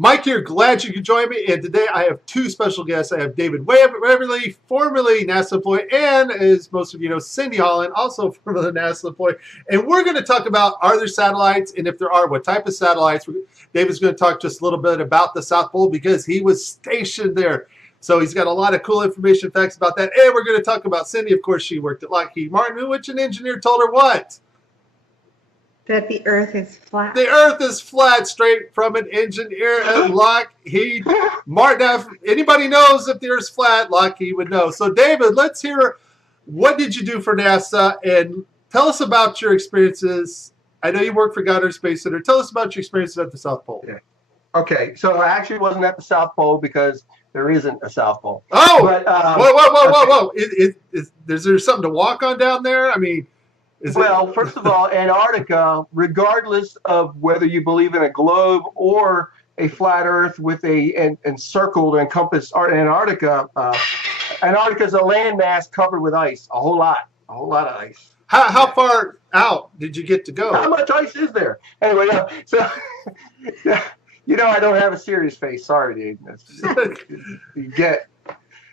Mike here, glad you could join me. And today I have two special guests. I have David Waverly, formerly NASA employee, and as most of you know, Cindy Holland, also formerly NASA employee. And we're going to talk about, are there satellites? And if there are, what type of satellites? David's going to talk just a little bit about the South Pole because he was stationed there. So he's got a lot of cool information, facts about that. And we're going to talk about Cindy. Of course, she worked at Lockheed Martin, which an engineer told her what? That the Earth is flat. The Earth is flat, straight from an engineer at Lockheed Martin. Now, if anybody knows if the Earth's flat, Lockheed would know. So, David, let's hear, what did you do for NASA? And tell us about your experiences. I know you work for Goddard Space Center. Tell us about your experiences at the South Pole. Yeah. Okay, so I actually wasn't at the South Pole because there isn't a South Pole. Oh, but, whoa. Is there something to walk on down there? I mean... Well, first of all, Antarctica, regardless of whether you believe in a globe or a flat Earth with a encircled or encompassed Antarctica, Antarctica is a landmass covered with ice, a whole lot of ice. How far out did you get to go? How much ice is there? Anyway, so you know I don't have a serious face. Sorry, dude. You get.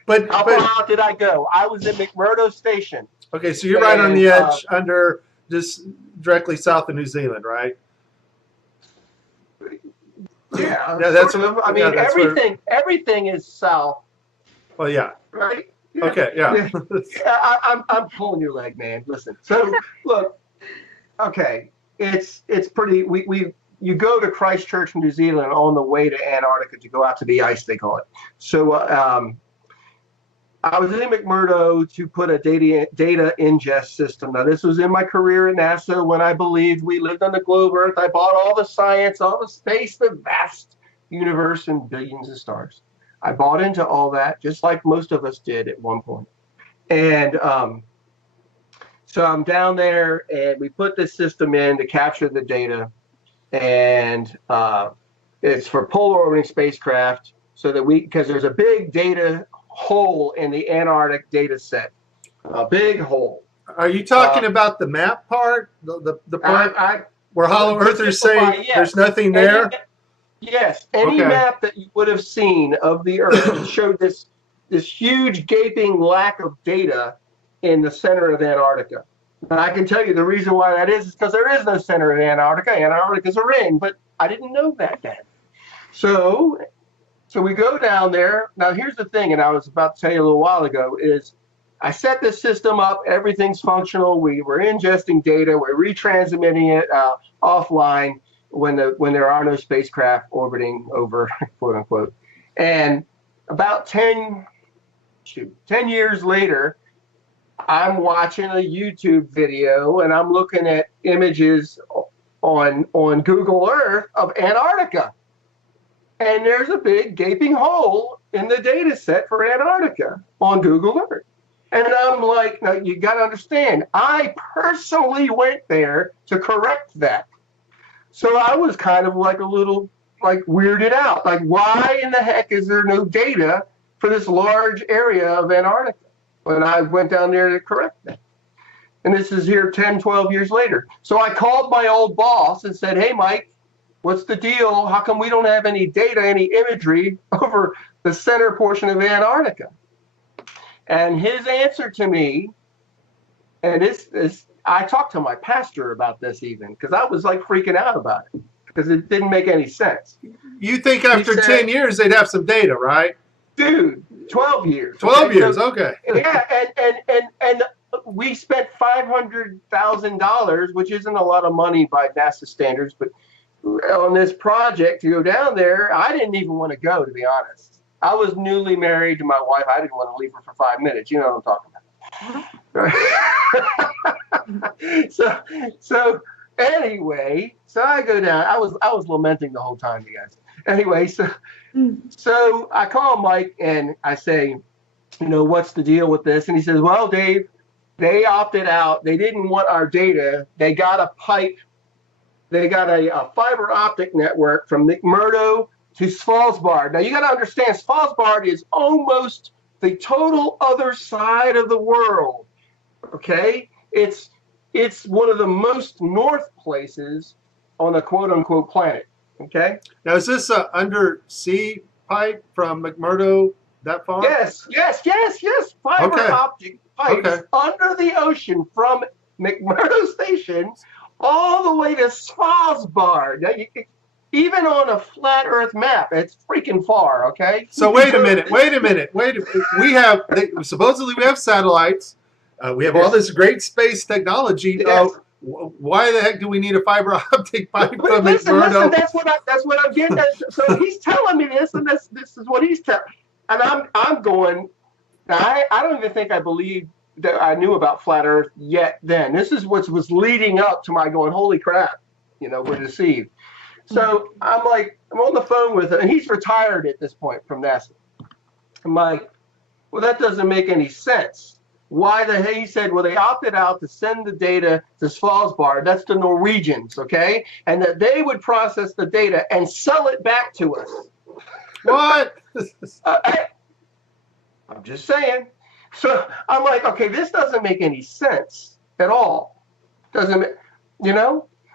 But how far out did I go? I was in McMurdo Station. Okay, so you're right on the edge, under just directly south of New Zealand, right? Yeah, that's sort of. I mean, everything is south. Well, yeah. Right. Yeah. Okay. Yeah. I'm pulling your leg, man. Listen. So look. Okay, it's pretty. You go to Christchurch, New Zealand, on the way to Antarctica to go out to the ice, they call it. So. I was in McMurdo to put a data ingest system. Now, this was in my career at NASA when I believed we lived on the globe Earth. I bought all the science, all the space, the vast universe, and billions of stars. I bought into all that, just like most of us did at one point. And so I'm down there, and we put this system in to capture the data. And it's for polar orbiting spacecraft, so that because there's a big data hole in the Antarctic data set, a big hole. Are you talking about the map part, the part where Hollow Earthers say there's nothing there? Yes, any map that you would have seen of the Earth showed this huge gaping lack of data in the center of Antarctica. And I can tell you the reason why that is because there is no center in Antarctica. Antarctica's a ring, but I didn't know that then. So we go down there. Now, here's the thing, and I was about to tell you a little while ago, is I set this system up. Everything's functional. We were ingesting data. We're retransmitting it offline when there are no spacecraft orbiting over, quote unquote. And about 10 years later, I'm watching a YouTube video, and I'm looking at images on Google Earth of Antarctica. And there's a big gaping hole in the data set for Antarctica on Google Earth. And I'm like, now you got to understand, I personally went there to correct that. So I was kind of like a little weirded out. Like, why in the heck is there no data for this large area of Antarctica when I went down there to correct that? And this is here 10, 12 years later. So I called my old boss and said, hey, Mike, what's the deal? How come we don't have any data, any imagery over the center portion of Antarctica? And his answer to me, and I talked to my pastor about this even, because I was like freaking out about it, because it didn't make any sense. You think after 10 years they'd have some data, right? Dude, 12 years. 12 years, okay. Yeah, and we spent $500,000, which isn't a lot of money by NASA standards, but on this project to go down there. I didn't even want to go, to be honest. I was newly married to my wife. I didn't want to leave her for 5 minutes. You know what I'm talking about. So anyway, so I go down. I was lamenting the whole time, you guys. Anyway, so I call Mike and I say, what's the deal with this? And he says, well, Dave, they opted out. They didn't want our data. They got a pipe. They got a fiber optic network from McMurdo to Svalbard. Now, you got to understand, Svalbard is almost the total other side of the world, okay? It's one of the most north places on the quote-unquote planet. Okay. Now, is this a undersea pipe from McMurdo that far? Yes. Fiber Okay. optic pipes Okay. under the ocean from McMurdo Station all the way to Svalbard. Now, even on a flat Earth map, it's freaking far. Okay. So wait a minute. Supposedly we have satellites. We have all this great space technology. Yes. Why the heck do we need a fiber optic pipe from Listen, McMurdo? that's what I'm getting at. So he's telling me this, and this is what he's telling, and I'm going. Now I don't even think I believe that I knew about flat Earth yet. Then this is what was leading up to my going, holy crap, we're deceived. So I'm on the phone with him, and he's retired at this point from NASA. I'm like, well, that doesn't make any sense. Why the hell? He said, well, they opted out to send the data to Svalbard. That's the Norwegians, okay? And that they would process the data and sell it back to us. What? I'm just saying. So I'm like, okay, this doesn't make any sense at all.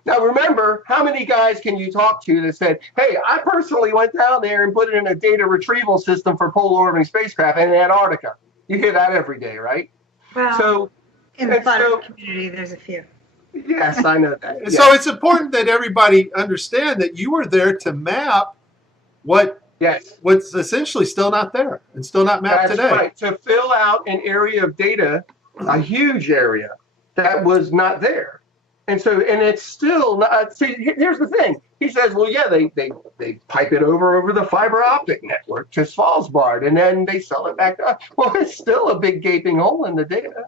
Now remember, how many guys can you talk to that said, hey, I personally went down there and put it in a data retrieval system for polar orbiting spacecraft in Antarctica? You hear that every day, right? Well, in the flat Earth community, there's a few. Yes, I know that. Yes. So it's important that everybody understand that you were there to map what's essentially still not there and still not mapped today. That's right. To fill out an area of data, a huge area that was not there. And it's still not. See, here's the thing. He says, well, yeah, they pipe it over the fiber optic network to Svalbard, and then they sell it back to us. Well, it's still a big gaping hole in the data.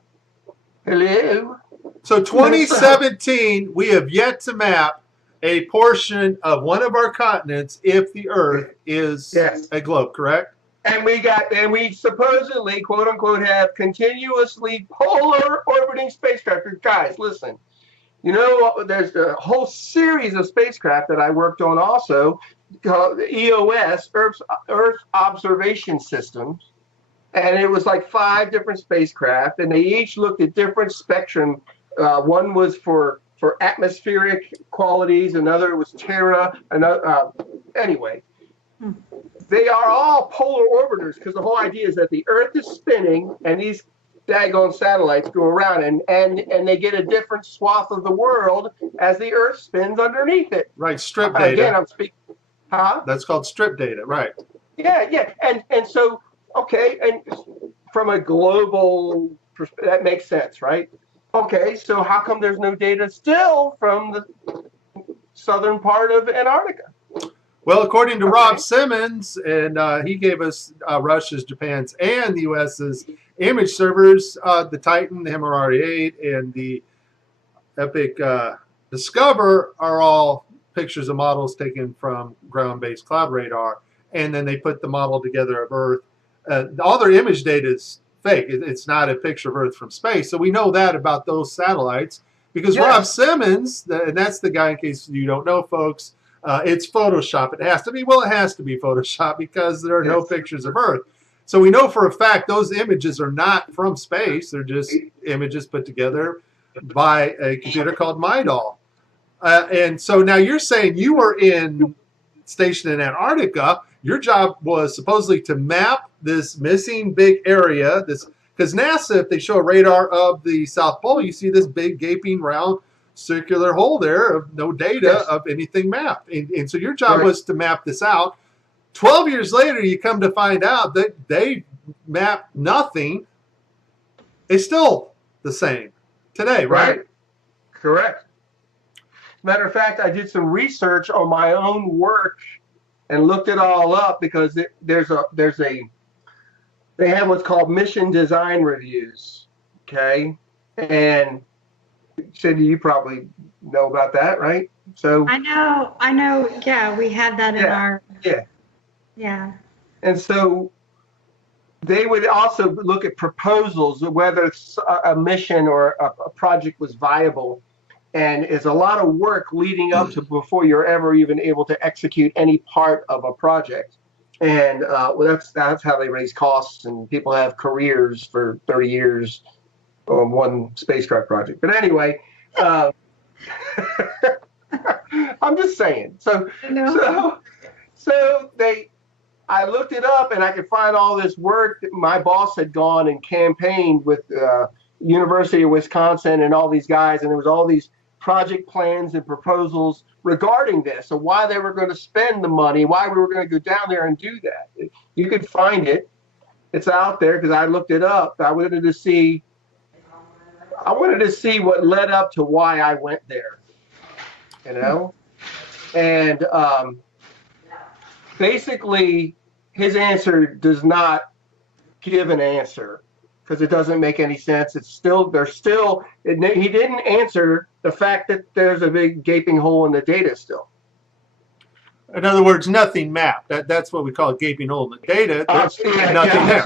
Hello. So 2017, we have yet to map a portion of one of our continents if the Earth is a globe, correct? And we supposedly, quote unquote, have continuously polar orbiting spacecraft. Guys, listen. There's a whole series of spacecraft that I worked on also, called EOS, Earth Observation Systems. And it was like 5 different spacecraft, and they each looked at different spectrum. One was for atmospheric qualities, another was Terra, anyway. They are all polar orbiters because the whole idea is that the Earth is spinning and these daggone satellites go around and they get a different swath of the world as the Earth spins underneath it. Right, strip data. Again, I'm speaking. Huh? That's called strip data, right? Yeah, and so okay, and from a global perspective, that makes sense, right? Okay, so how come there's no data still from the southern part of Antarctica? Well, according to Rob Simmons, and he gave us Russia's, Japan's, and the U.S.'s image servers, the Titan, the MRR-8, and the Epic Discover are all pictures of models taken from ground-based cloud radar, and then they put the model together of Earth. All their image data is fake. It's not a picture of Earth from space. So we know that about those satellites because Rob Simmons, and that's the guy, in case you don't know, folks, it's Photoshop. It has to be. Well, it has to be Photoshop because there are no pictures of Earth. So we know for a fact those images are not from space. They're just images put together by a computer called MyDoll. And so now you're saying you were stationed in Antarctica. Your job was supposedly to map this missing big area. Because NASA, if they show a radar of the South Pole, you see this big gaping round circular hole there of no data of anything mapped. And so your job was to map this out. 12 years later, you come to find out that they mapped nothing. It's still the same today, right? Correct. Matter of fact, I did some research on my own work and looked it all up because they have what's called mission design reviews. Okay, and Cindy, you probably know about that, right? So I know. Yeah, we had that in our. Yeah. And so they would also look at proposals, whether a mission or a project was viable. And it's a lot of work leading up to before you're ever even able to execute any part of a project. And that's how they raise costs, and people have careers for 30 years on one spacecraft project. But anyway, I'm just saying. I looked it up and I could find all this work that my boss had gone and campaigned with University of Wisconsin and all these guys, and there was all these project plans and proposals regarding this, so why they were going to spend the money, why we were going to go down there and do that. You could find it. It's out there because I looked it up. I wanted to see what led up to why I went there, you know? And basically, his answer does not give an answer because it doesn't make any sense. He didn't answer the fact that there's a big gaping hole in the data still. In other words, nothing mapped. That's what we call a gaping hole in the data. There's nothing there.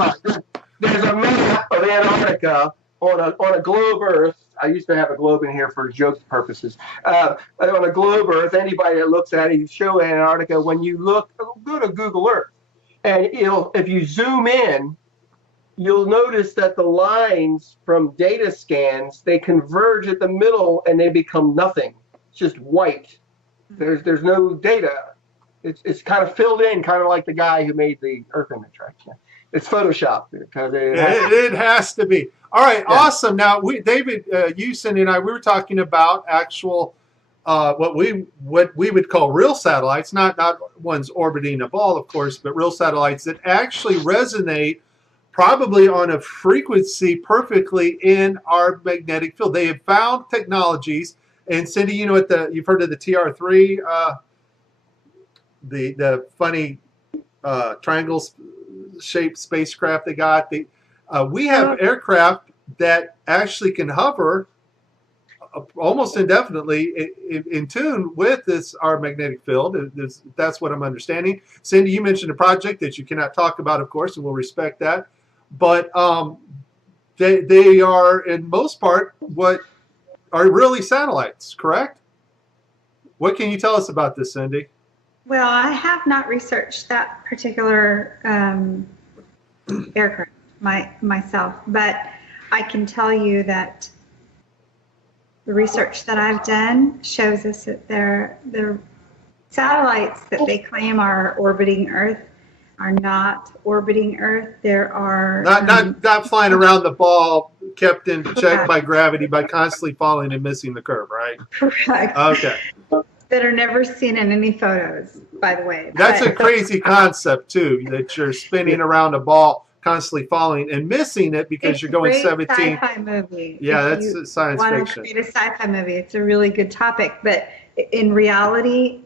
There's a map of Antarctica on a globe Earth. I used to have a globe in here for joke purposes. On a globe Earth, anybody that looks at it, you show Antarctica. When you look, go to Google Earth, and if you zoom in, you'll notice that the lines from data scans, they converge at the middle and they become nothing. It's just white. There's no data. It's kind of filled in, kind of like the guy who made the Earth image, right? It's Photoshop because it has to be. All right, yeah. Awesome. Now, David, you, Cindy, and I, we were talking about actual what we would call real satellites, not ones orbiting a ball, of course, but real satellites that actually resonate probably on a frequency perfectly in our magnetic field. They have found technologies, and Cindy, you know what you've heard of the TR3, the funny triangle-shaped spacecraft they got. We have aircraft that actually can hover almost indefinitely in tune with our magnetic field. That's what I'm understanding. Cindy, you mentioned a project that you cannot talk about, of course, and we'll respect that. But they are, in most part, what are really satellites, correct? What can you tell us about this, Cindy? Well, I have not researched that particular aircraft myself, but I can tell you that the research that I've done shows us that the satellites that they claim are orbiting Earth are not orbiting Earth. There are not flying around the ball, kept in check by gravity by constantly falling and missing the curve, right? Correct. Okay. That are never seen in any photos, by the way. That's a crazy concept too, that you're spinning around a ball, constantly falling and missing it because you're going 17. Sci-fi movie. Yeah, that's science fiction. Want to create a sci-fi movie? It's a really good topic, but in reality,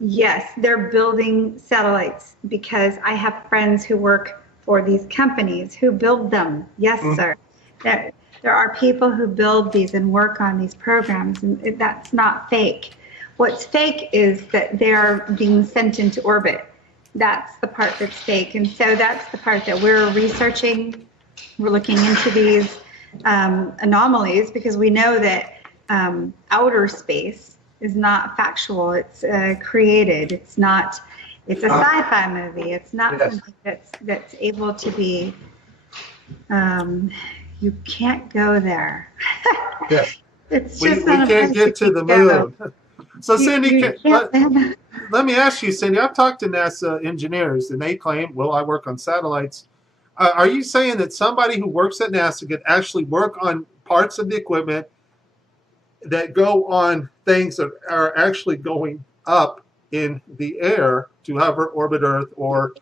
yes, they're building satellites because I have friends who work for these companies who build them. Yes, sir. There are people who build these and work on these programs, and that's not fake. What's fake is that they're being sent into orbit. That's the part that's fake, and so that's the part that we're researching. We're looking into these anomalies because we know that outer space is not factual. It's created. It's not. It's a sci-fi movie. It's not something that's able to be. You can't go there. Yes. It's we just can't get to the moon. So Cindy, let me ask you, Cindy, I've talked to NASA engineers and they claim, well, I work on satellites. Are you saying that somebody who works at NASA could actually work on parts of the equipment that go on things that are actually going up in the air to hover, orbit Earth, or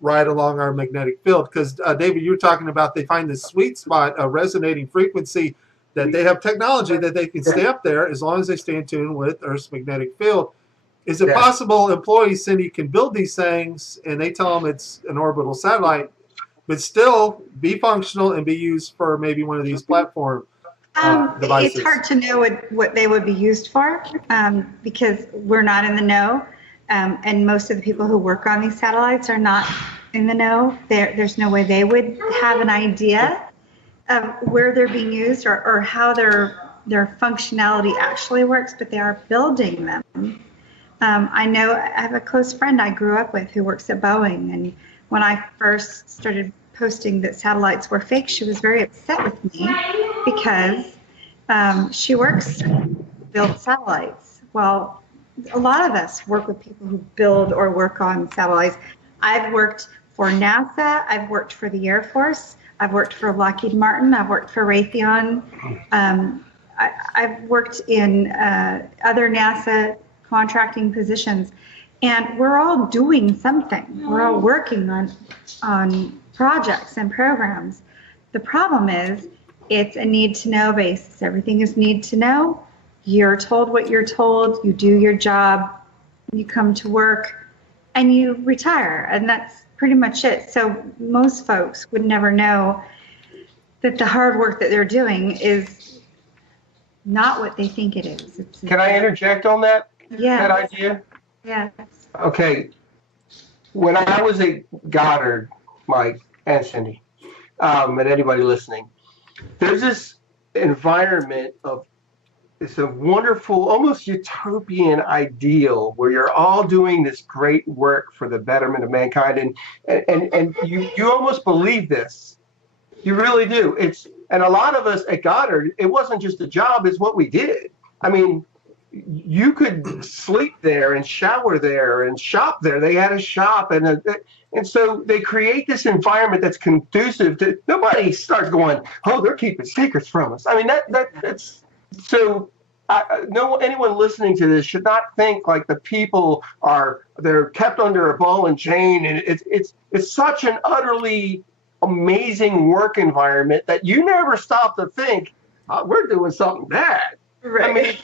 ride along our magnetic field? Because David, you were talking about they find this sweet spot, a resonating frequency, that they have technology that they can stay up there as long as they stay in tune with Earth's magnetic field. Is it possible employees, Cindy, can build these things and they tell them it's an orbital satellite, but still be functional and be used for maybe one of these platform devices? It's hard to know what they would be used for because we're not in the know. And most of the people who work on these satellites are not in the know. There's no way they would have an idea of where they're being used or how their functionality actually works, but they are building them. I know I have a close friend I grew up with who works at Boeing, and when I first started posting that satellites were fake, she was very upset with me because she works build satellites. Well, a lot of us work with people who build or work on satellites. I've worked for NASA. I've worked for the Air Force. I've worked for Lockheed Martin. I've worked for Raytheon. I've worked in other NASA contracting positions, and we're all doing something. We're all working on projects and programs. The problem is it's a need-to-know basis. Everything is need-to-know. You're told what you're told. You do your job. You come to work, and you retire, and that's pretty much it. So most folks would never know that the hard work that they're doing is not what they think it is. Can I interject on that? Yeah. That idea? Yes. Okay. When I was at Goddard, Mike and Cindy, and anybody listening, there's this environment of, it's a wonderful, almost utopian ideal where you're all doing this great work for the betterment of mankind, and you almost believe this. You really do. And a lot of us at Goddard, it wasn't just a job, it's what we did. I mean, you could sleep there and shower there and shop there. They had a shop, and so they create this environment that's conducive to, nobody starts going, oh, they're keeping secrets from us. I mean, that's so. Anyone listening to this should not think like the people they're kept under a ball and chain, and it's such an utterly amazing work environment that you never stop to think, we're doing something bad. Right. I mean,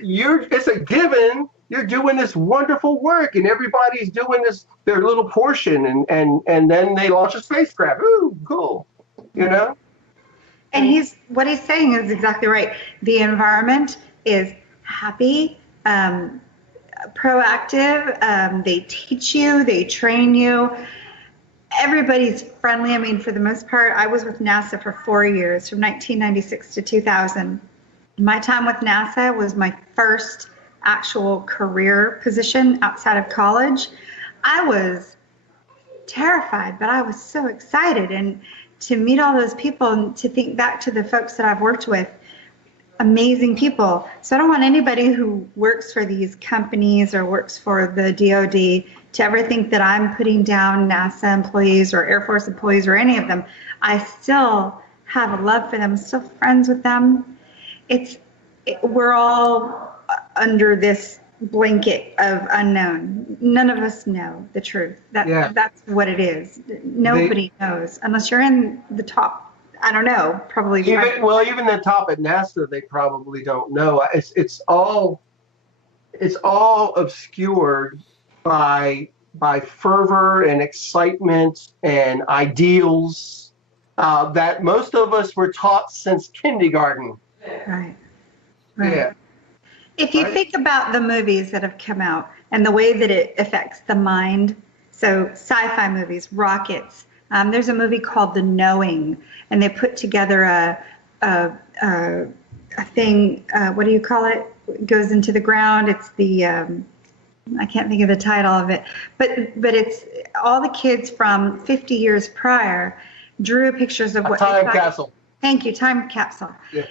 you're it's a given. You're doing this wonderful work, and everybody's doing their little portion, and then they launch a spacecraft. Ooh, cool. You know. And what he's saying is exactly right. The environment is happy, proactive. They teach you, they train you. Everybody's friendly. I mean, for the most part, I was with NASA for 4 years, from 1996 to 2000. My time with NASA was my first actual career position outside of college. I was terrified, but I was so excited. And to meet all those people and to think back to the folks that I've worked with, amazing people. So I don't want anybody who works for these companies or works for the DoD to ever think that I'm putting down NASA employees or Air Force employees or any of them. I still have a love for them, still friends with them. We're all under this blanket of unknown. None of us know the truth. That's what it is. Nobody knows unless you're in the top. I don't know. Probably. Even the top at NASA, they probably don't know. It's all obscured by fervor and excitement and ideals that most of us were taught since kindergarten. Right. Yeah. If you think about the movies that have come out and the way that it affects the mind, so sci-fi movies, rockets, there's a movie called The Knowing, and they put together a thing, what do you call it? It goes into the ground. It's the, I can't think of the title of it, but it's all the kids from 50 years prior drew pictures of what time capsule. Thank you, time capsule. Yeah.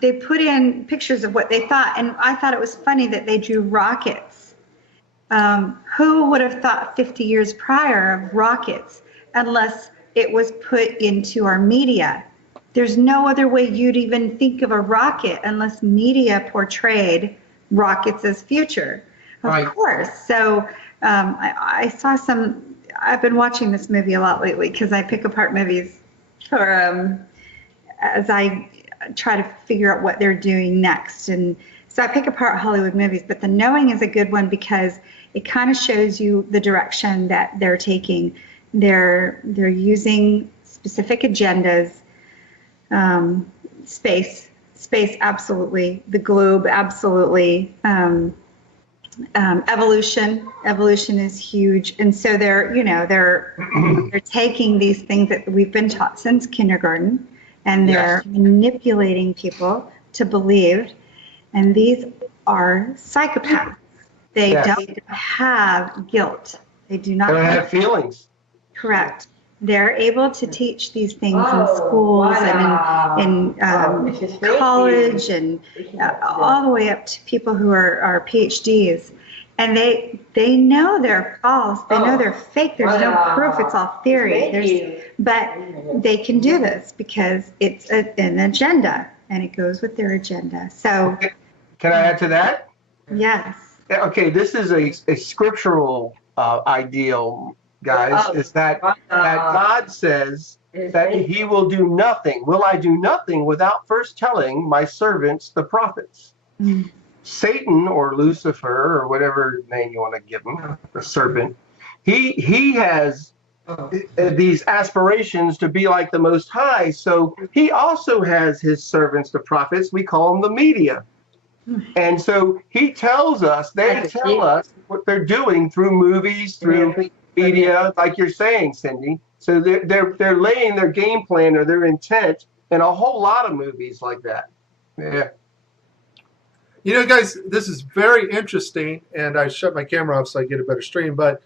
They put in pictures of what they thought, and I thought it was funny that they drew rockets. Who would have thought 50 years prior of rockets unless it was put into our media? There's no other way you'd even think of a rocket unless media portrayed rockets as future. Of course. So I saw I've been watching this movie a lot lately because I pick apart movies for as I try to figure out what they're doing next. And so I pick apart Hollywood movies, but The Knowing is a good one because it kind of shows you the direction that they're taking. They're using specific agendas, space absolutely, the globe absolutely, evolution is huge. And so they're taking these things that we've been taught since kindergarten, and they're manipulating people to believe. And these are psychopaths. They don't have guilt. They do not have feelings. Correct. They're able to teach these things in schools and in college and all the way up to people who are PhDs. And they know they're false. They know they're fake. There's no proof. It's all theory. But they can do this because it's an agenda, and it goes with their agenda. So, can I add to that? Yes. Okay, this is a scriptural ideal, guys. Is that God says that He will do nothing. Will I do nothing without first telling my servants, the prophets? Mm. Satan or Lucifer or whatever name you want to give him, the serpent, he has these aspirations to be like the Most High. So he also has his servants, the prophets. We call them the media. And so he tells us, they tell us what they're doing through movies, through media, like you're saying, Cindy. So they're laying their game plan or their intent in a whole lot of movies like that. Yeah. You know, guys, this is very interesting, and I shut my camera off so I get a better stream. But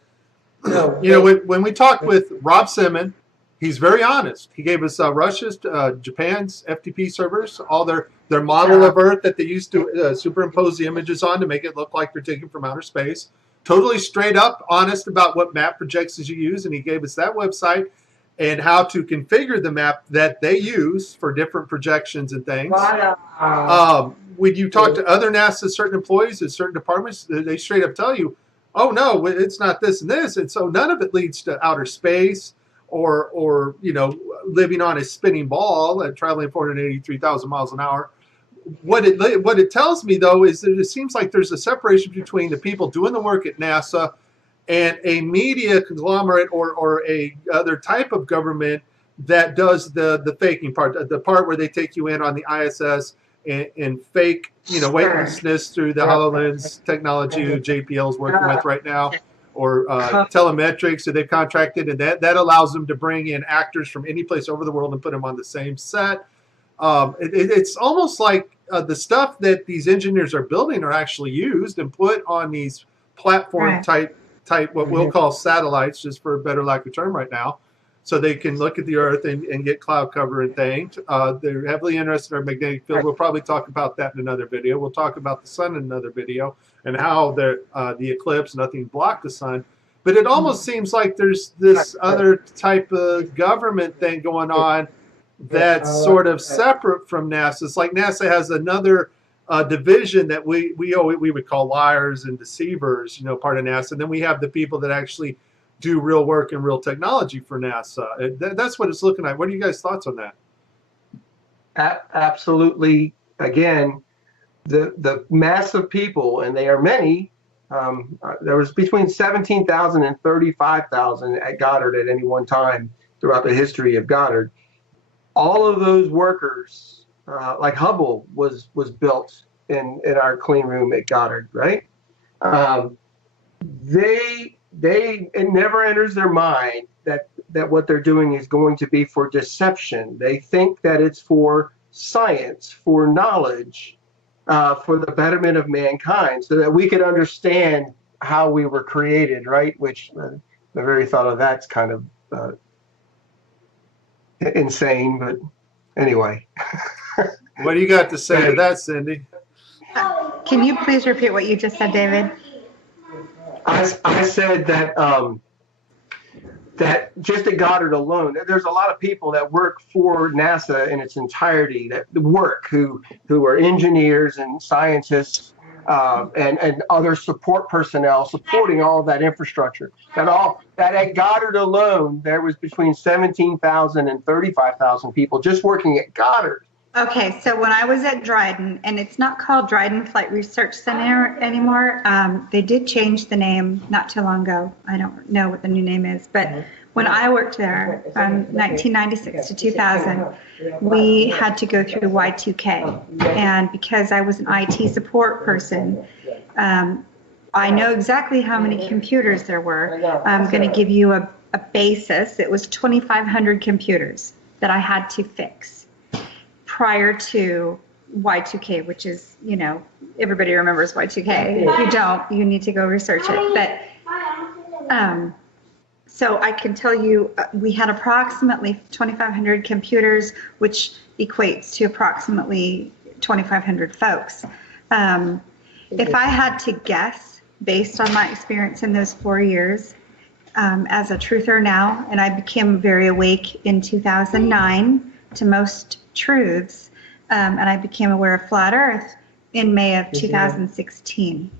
you know, when we talked with Rob Simon, he's very honest. He gave us Russia's, Japan's FTP servers, all their model of Earth that they used to superimpose the images on to make it look like they're taken from outer space. Totally straight up honest about what map projections you use, and he gave us that website and how to configure the map that they use for different projections and things. When you talk to other NASA certain employees at certain departments, they straight up tell you, oh no, it's not this and this. And so none of it leads to outer space or you know, living on a spinning ball and traveling 483,000 miles an hour. What it tells me, though, is that it seems like there's a separation between the people doing the work at NASA and a media conglomerate or a other type of government that does the faking part, the part where they take you in on the ISS and fake, you know, weightlessness through the HoloLens technology JPL is working with right now, or telemetrics that they've contracted, and that allows them to bring in actors from any place over the world and put them on the same set. It's almost like the stuff that these engineers are building are actually used and put on these platform type what we'll call satellites, just for a better lack of term right now, so they can look at the Earth and get cloud cover and things. They're heavily interested in our magnetic field. We'll probably talk about that in another video. We'll talk about the sun in another video and how the eclipse, nothing blocked the sun. But it almost seems like there's this other type of government thing going on that's sort of separate from NASA. It's like NASA has another division that we would call liars and deceivers, you know, part of NASA. And then we have the people that actually do real work and real technology for NASA. That's what it's looking like. What are you guys' thoughts on that? Absolutely. Again, the mass of people, and they are many. There was between 17,000 and 35,000 at Goddard at any one time throughout the history of Goddard. All of those workers, like Hubble was built in our clean room at Goddard, right? It never enters their mind that what they're doing is going to be for deception. They think that it's for science, for knowledge, for the betterment of mankind, so that we could understand how we were created, right? Which the very thought of that's kind of insane, but anyway. What do you got to say to that, Cindy? Can you please repeat what you just said, David? I said that that just at Goddard alone, there's a lot of people that work for NASA in its entirety, that work who are engineers and scientists and other support personnel supporting all of that infrastructure. That at Goddard alone, there was between 17,000 and 35,000 people just working at Goddard. Okay, so when I was at Dryden, and it's not called Dryden Flight Research Center anymore, they did change the name not too long ago. I don't know what the new name is, but when I worked there from 1996 to 2000, we had to go through Y2K. And because I was an IT support person, I know exactly how many computers there were. I'm going to give you a basis. It was 2,500 computers that I had to fix prior to Y2K, which is, you know, everybody remembers Y2K. If you don't, you need to go research it. But So I can tell you, we had approximately 2,500 computers, which equates to approximately 2,500 folks. If I had to guess, based on my experience in those 4 years, as a truther now, and I became very awake in 2009 to most truths, and I became aware of flat Earth in May of 2016.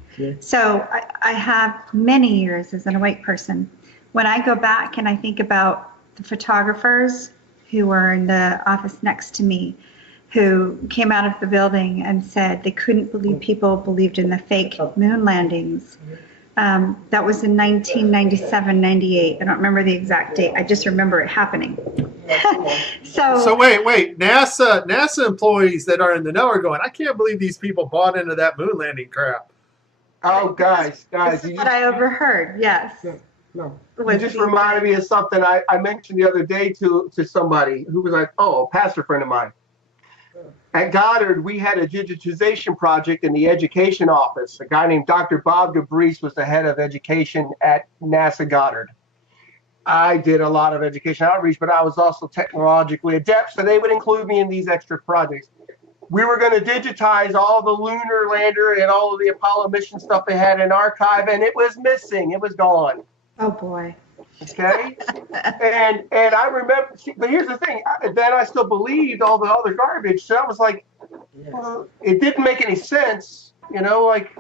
So I have many years as an awake person. When I go back and I think about the photographers who were in the office next to me, who came out of the building and said they couldn't believe people believed in the fake moon landings. That was in 1997, 98. I don't remember the exact date. I just remember it happening. So wait. NASA employees that are in the know are going, I can't believe these people bought into that moon landing crap. Oh, guys. This is what I overheard, yes. No. You just reminded me of something I mentioned the other day to somebody who was like, oh, a pastor friend of mine. At Goddard, we had a digitization project in the education office. A guy named Dr. Bob DeBreese was the head of education at NASA Goddard. I did a lot of education outreach, but I was also technologically adept, so they would include me in these extra projects. We were going to digitize all the lunar lander and all of the Apollo mission stuff they had in archive, and it was missing. It was gone. Oh, boy. Okay. and I remember, but here's the thing. Then I still believed all the other garbage. So I was like, well, it didn't make any sense. You know, like,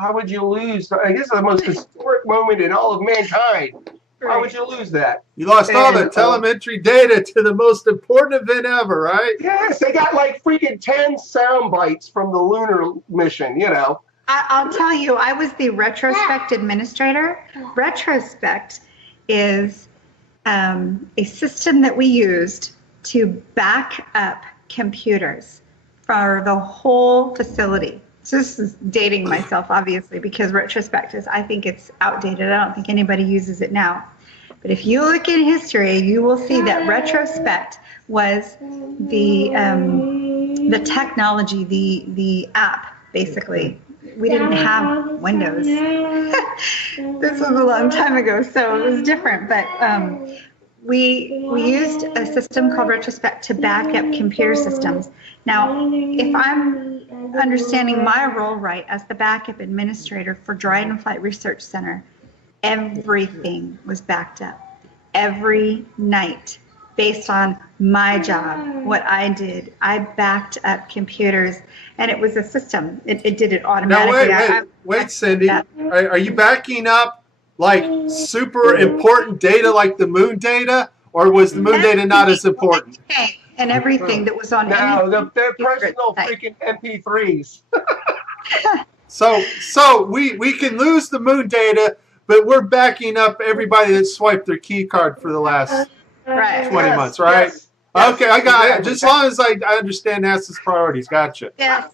how would you lose? I guess the most historic moment in all of mankind. Why would you lose that? You lost all the telemetry data to the most important event ever, right? Yes, they got like freaking 10 sound bites from the lunar mission, you know. I'll tell you, I was the retrospect administrator. Retrospect is a system that we used to back up computers for the whole facility. So this is dating myself, obviously, because retrospect is, I think it's outdated. I don't think anybody uses it now. But if you look in history, you will see that retrospect was the technology, the app, basically. We didn't have Windows. This was a long time ago, so it was different. But we used a system called retrospect to back up computer systems. Now, if I'm understanding my role right as the backup administrator for Dryden Flight Research Center, everything was backed up every night based on my job, what I did. I backed up computers, and it was a system. It did it automatically. Now, wait, Cindy. Are you backing up like super important data like the moon data, or was the moon data not as important? And everything that was on they're personal freaking MP3s. So we can lose the moon data, but we're backing up everybody that swiped their key card for the last 20 months, right? Yes. Okay, I got just as long as I understand NASA's priorities. Gotcha. Yes.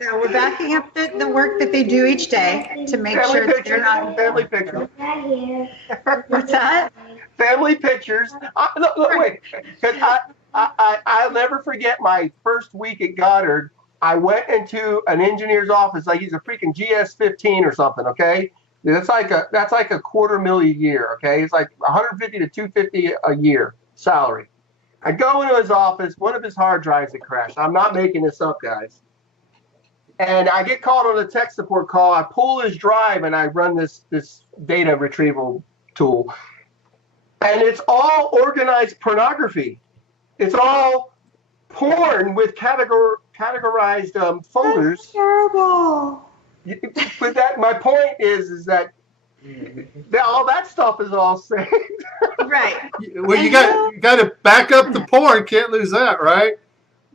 So we're backing up the work that they do each day to make sure that they're not family pictures. What's that? Family pictures. Look, wait, because I'll never forget my first week at Goddard. I went into an engineer's office like he's a freaking GS-15 or something. Okay. That's like a $250,000 a year, okay? It's like 150 to 250 a year salary. I go into his office, one of his hard drives had crashed. I'm not making this up, guys. And I get called on a tech support call. I pull his drive and I run this data retrieval tool. And it's all organized pornography. It's all porn with categorized folders. That's terrible. But my point is that all that stuff is all saved. Right. Well, you got to back up the porn. Can't lose that, right?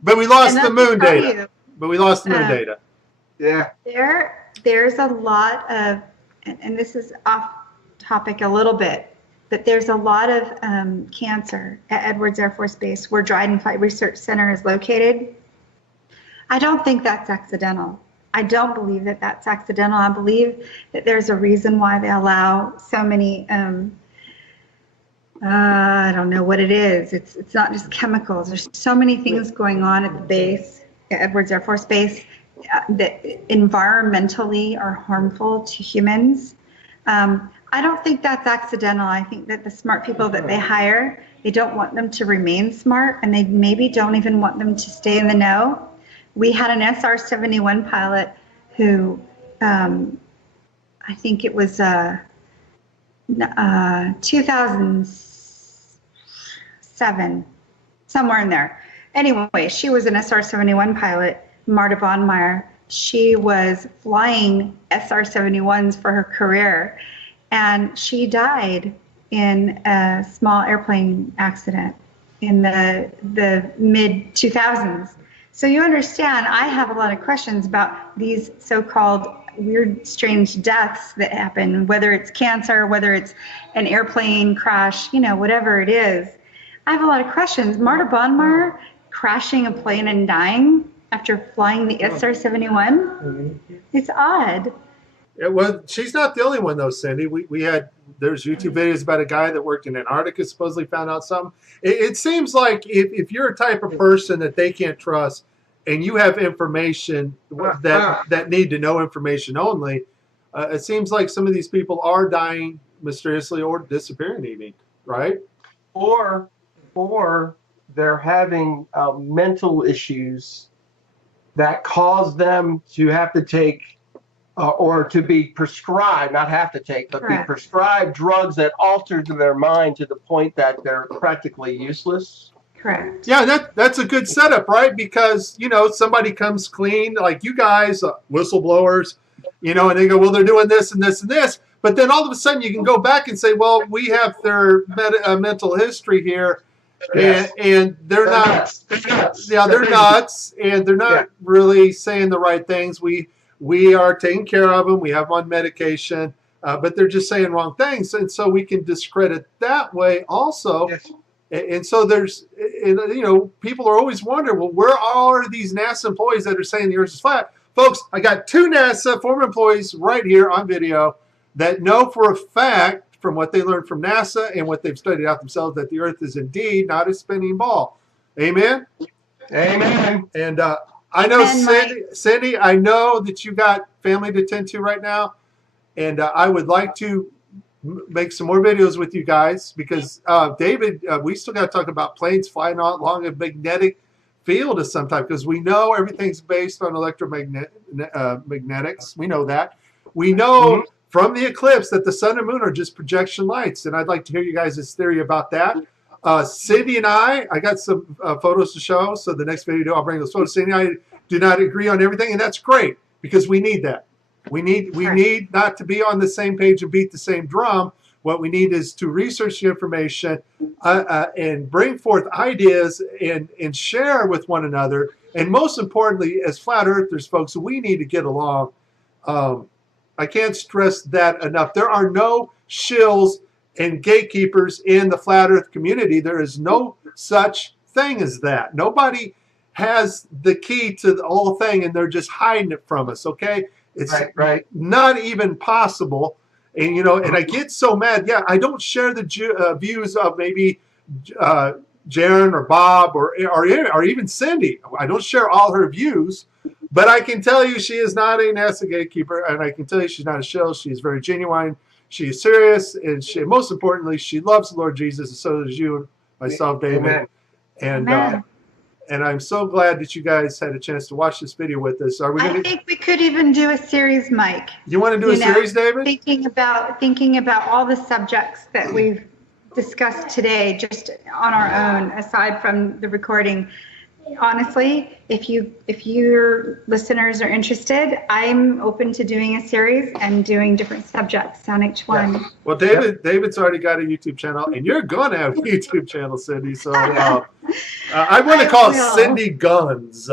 But we lost the moon data. Yeah. There's a lot of, and this is off topic a little bit, but there's a lot of cancer at Edwards Air Force Base where Dryden Flight Research Center is located. I don't think that's accidental. I don't believe that that's accidental. I believe that there's a reason why they allow so many, I don't know what it is. It's not just chemicals. There's so many things going on at the base, at Edwards Air Force Base, that environmentally are harmful to humans. I don't think that's accidental. I think that the smart people that they hire, they don't want them to remain smart, and they maybe don't even want them to stay in the know. We had an SR-71 pilot who, I think it was 2007, somewhere in there. Anyway, she was an SR-71 pilot, Marta Bonmeyer. She was flying SR-71s for her career, and she died in a small airplane accident in the mid-2000s. So you understand, I have a lot of questions about these so-called weird, strange deaths that happen, whether it's cancer, whether it's an airplane crash, you know, whatever it is. I have a lot of questions. Marta Bonmeyer crashing a plane and dying after flying the SR-71? It's odd. Well, she's not the only one though, Cindy. There's YouTube videos about a guy that worked in Antarctica, supposedly found out something. It seems like if you're a type of person that they can't trust, and you have information that need to know information only, it seems like some of these people are dying mysteriously or disappearing even, right? Or they're having mental issues that cause them to have to take or to be prescribed, not have to take, but Correct. be prescribed drugs that alter their mind to the point that they're practically useless. Correct. Yeah, that's a good setup, right? Because, you know, somebody comes clean, like you guys, whistleblowers, you know, and they go, well, they're doing this and this and this. But then all of a sudden you can go back and say, well, we have their mental history here. Yes. And they're not, nuts. They're nuts. yeah, they're nuts, and they're not really saying the right things. We are taking care of them. We have them on medication, but they're just saying wrong things. And so we can discredit that way also. Yes. And so there's, you know, people are always wondering, well, where are these NASA employees that are saying the Earth is flat? Folks, I got 2 NASA former employees right here on video that know for a fact, from what they learned from NASA and what they've studied out themselves, that the Earth is indeed not a spinning ball. Amen? Amen. And I know, And Cindy, I know that you got family to tend to right now, and I would like to make some more videos with you guys because, David, we still got to talk about planes flying along a magnetic field of some type because we know everything's based on electromagnetics. We know that. We know from the eclipse that the sun and moon are just projection lights, and I'd like to hear you guys' theory about that. Cindy and I got some photos to show, so the next video I'll bring those photos. Cindy and I do not agree on everything, and that's great because we need that. We need not to be on the same page and beat the same drum. What we need is to research the information and bring forth ideas and share with one another. And most importantly, as flat earthers, folks, we need to get along. I can't stress that enough. There are no shills and gatekeepers in the flat earth community. There is no such thing as that. Nobody has the key to the whole thing, and they're just hiding it from us, okay? It's not even possible. And, you know, and I get so mad. Yeah, I don't share the views of maybe Jaron or Bob or even Cindy. I don't share all her views. But I can tell you she is not a NASA gatekeeper, and I can tell you she's not a shill. She's very genuine. She is serious, and most importantly, she loves the Lord Jesus, and so does you and myself, David. Amen. And I'm so glad that you guys had a chance to watch this video with us. Are we I think we could even do a series, Mike. You want to do a series, David? Thinking about all the subjects that we've discussed today, just on our own, aside from the recording. Honestly, if your listeners are interested, I'm open to doing a series and doing different subjects on each one. Yes. Well, David's already got a YouTube channel, and you're going to have a YouTube channel, Cindy. So I want to call it Cindy Guns.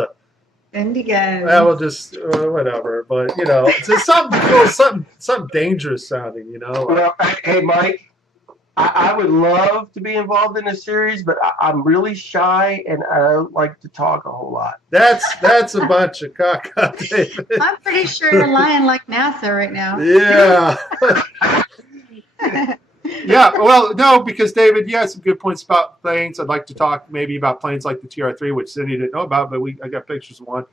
Cindy Guns. We'll just whatever, but you know, it's just something cool, something dangerous sounding, you know. Well, hey, Mike. I would love to be involved in a series, but I'm really shy and I don't like to talk a whole lot. That's a bunch of caca, David. I'm pretty sure you're lying like NASA right now. Yeah. Yeah, well, no, because David, you had some good points about planes. I'd like to talk maybe about planes like the TR-3, which Cindy didn't know about, but I got pictures of one.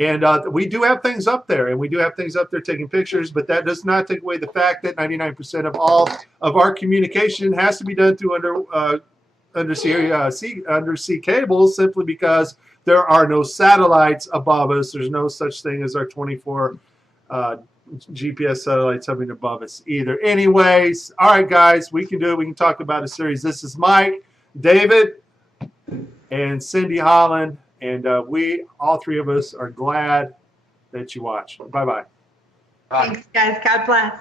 And we do have things up there, and we do have things up there taking pictures, but that does not take away the fact that 99% of all of our communication has to be done through undersea cables, simply because there are no satellites above us. There's no such thing as our 24 GPS satellites hovering above us either. Anyways, all right, guys, we can do it. We can talk about a series. This is Mike, David, and Cindy Holland. And we, all three of us, are glad that you watched. Bye-bye. Bye. Thanks, guys. God bless.